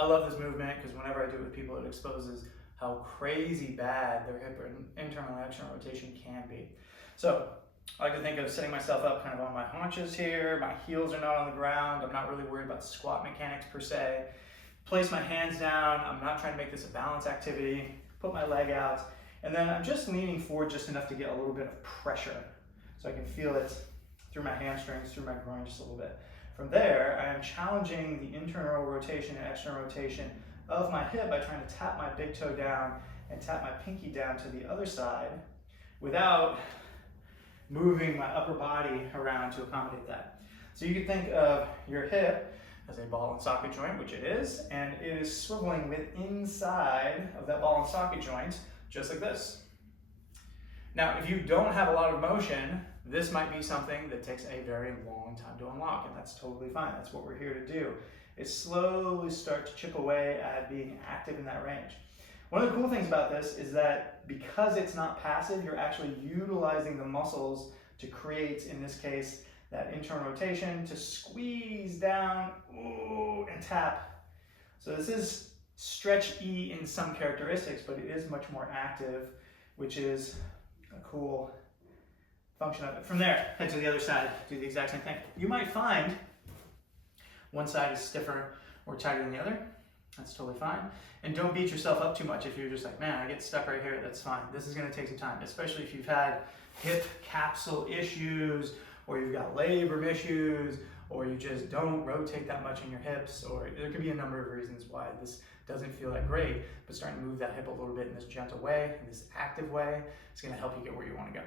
I love this movement because whenever I do it with people, it exposes how crazy bad their hip internal and external rotation can be. So I like to think of setting myself up kind of on my haunches here. My heels are not on the ground. I'm not really worried about squat mechanics per se. Place my hands down. I'm not trying to make this a balance activity. Put my leg out. And then I'm just leaning forward just enough to get a little bit of pressure. So I can feel it through my hamstrings, through my groin just a little bit. From there, I am challenging the internal rotation and external rotation of my hip by trying to tap my big toe down and tap my pinky down to the other side without moving my upper body around to accommodate that. So you can think of your hip as a ball and socket joint, which it is, and it is swiveling with inside of that ball and socket joint, just like this. Now, if you don't have a lot of motion, this might be something that takes a very long time to unlock, and that's totally fine. That's what we're here to do, is slowly start to chip away at being active in that range. One of the cool things about this is that because it's not passive, you're actually utilizing the muscles to create, in this case, that internal rotation to squeeze down, ooh, and tap. So this is stretch E in some characteristics, but it is much more active, which is a cool function of it. From there, head to the other side, do the exact same thing. You might find one side is stiffer or tighter than the other. That's totally fine. And don't beat yourself up too much if you're just like, man, I get stuck right here, that's fine. This is gonna take some time, especially if you've had hip capsule issues, or you've got labrum issues, or you just don't rotate that much in your hips, or there could be a number of reasons why this doesn't feel that great, but starting to move that hip a little bit in this gentle way, in this active way, it's gonna help you get where you wanna go.